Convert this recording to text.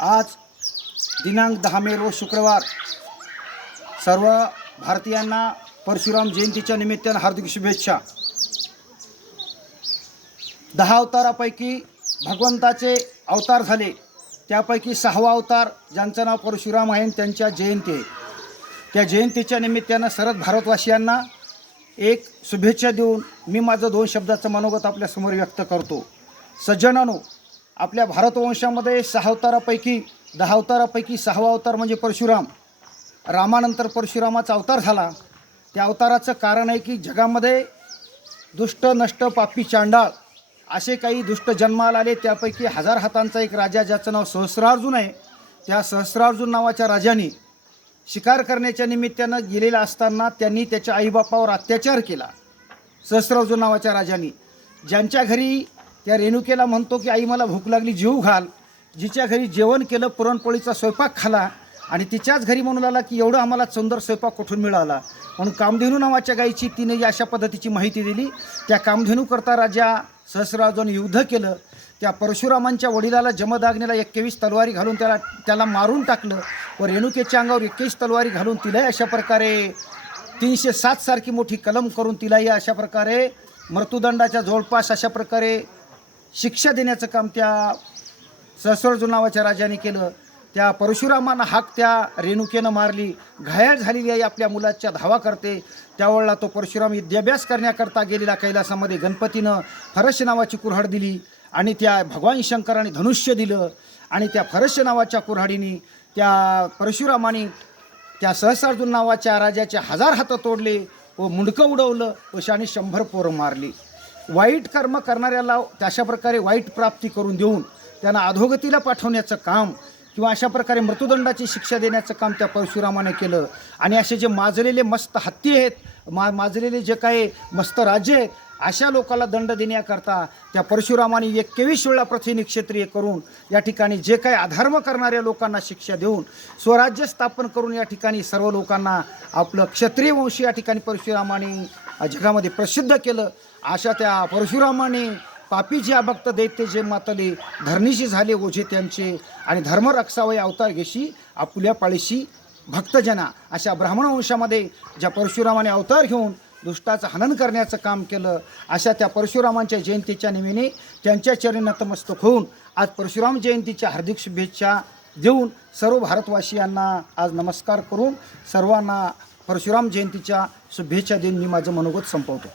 आज दिनांक 10 मे रोज शुक्रवार सर्व भारतीयांना परशुराम जयंतीच्या निमित्तानं हार्दिक शुभेच्छा। 10 अवतारापैकी भगवंताचे अवतार झाले, त्यापैकी 6वा अवतार ज्यांचं नाव परशुराम आहे त्यांच्या जयंती आहे। त्या जयंतीच्या निमित्तानं सर्व भारतवासियांना एक शुभेच्छा देऊन मी माझं 2 शब्दाचं मनोगत आपल्यासमोर व्यक्त करतो। सज्जनांनो, आपल्या भारतवंशामध्ये 6 अवतारापैकी 10 अवतारापैकी 6वा अवतार म्हणजे परशुराम। रामानंतर परशुरामाचा अवतार झाला। त्या अवताराचं कारण आहे की जगामध्ये दुष्ट नष्ट पापी चांडाळ असे काही दुष्ट जन्माला आले, त्यापैकी 1000 हातांचा एक राजा ज्याचं नाव सहस्रार्जुन आहे। त्या सहस्रार्जुन नावाच्या राजाने शिकार करण्याच्या निमित्तानं गेलेला असताना त्यांनी त्याच्या आईबापावर अत्याचार केला। सहस्रार्जुन नावाच्या राजाने ज्यांच्या घरी त्या रेणुकेला म्हणतो की आई मला भूक लागली जीव घाल, जिच्या घरी जेवण केलं पुरणपोळीचा स्वयंपाक खाला आणि तिच्याच घरी म्हणू लागला की एवढं आम्हाला सुंदर स्वयंपाक कुठून मिळाला, म्हणून कामधेनू नावाच्या गायीची तिने अशा पद्धतीची माहिती दिली। त्या कामधेनू करता राजा सहस्रार्जुन युद्ध केलं। त्या परशुरामांच्या वडिलाला जमदाग्नीला 21 तलवारी घालून त्याला मारून टाकलं व रेणुकेच्या अंगावर 21 तलवारी घालून तिलाही अशा प्रकारे 307 सारखी मोठी कलम करून तिलाही अशा प्रकारे मृत्यूदंडाच्या जवळपास अशा प्रकारे शिक्षा देण्याचं काम त्या सहस्रार्जुन नावाच्या राजाने केलं। त्या परशुरामांना हाक त्या रेणुकेनं मारली। घायाळ झालेली आई आपल्या मुलाच्या धावा करते, त्यावेळेला तो परशुराम विद्याभ्यास करण्याकरता गेलेला कैलासामध्ये गणपतीनं फरश नावाची कुऱ्हाड दिली आणि त्या भगवान शंकराने धनुष्य दिलं आणि त्या फरश नावाच्या कुऱ्हाडीने त्या परशुरामाने त्या सहस्रार्जुन नावाच्या राजाचे 1000 हात तोडले व मुंडकं उडवलं व शाने 100 पोरं मारली। वाईट कर्म करणाऱ्याला अशा प्रकारे वाईट प्राप्ती करून देऊन त्यांना अधोगतीला पाठवण्याचं काम किंवा अशा प्रकारे मृत्यूदंडाची शिक्षा देण्याचं काम त्या परशुरामाने केलं। आणि असे जे माजलेले मस्त हत्ती आहेत, माजलेले जे काही मस्त राज्य आहेत, अशा लोकांना दंड देण्याकरता त्या परशुरामाने 21 वेळा प्रथिनी क्षत्रिय करून या ठिकाणी जे काही अधर्म करणाऱ्या लोकांना शिक्षा देऊन स्वराज्य स्थापन करून या ठिकाणी सर्व लोकांना आपलं क्षत्रिय वंश या ठिकाणी परशुरामाने जगामध्ये प्रसिद्ध केलं। अशा त्या परशुरामाने पापी जे अभक्त दैत्य जे मातले धरणीशी झाले ओझे त्यांचे आणि धर्म रक्षावय अवतार घेशी आपुल्या पाळीशी भक्तजना, अशा ब्राह्मण वंशामध्ये ज्या परशुरामाने अवतार घेऊन दुष्टाचं हनन करण्याचं काम केलं, अशा त्या परशुरामांच्या जयंतीच्या निमित्ताने त्यांच्या चरणी नतमस्तक होऊन आज परशुराम जयंतीच्या हार्दिक शुभेच्छा देऊन सर्व भारतवासियांना आज नमस्कार करून सर्वांना परशुराम जयंतीच्या शुभेच्छा देऊन मी माझं मनोगत संपवतो।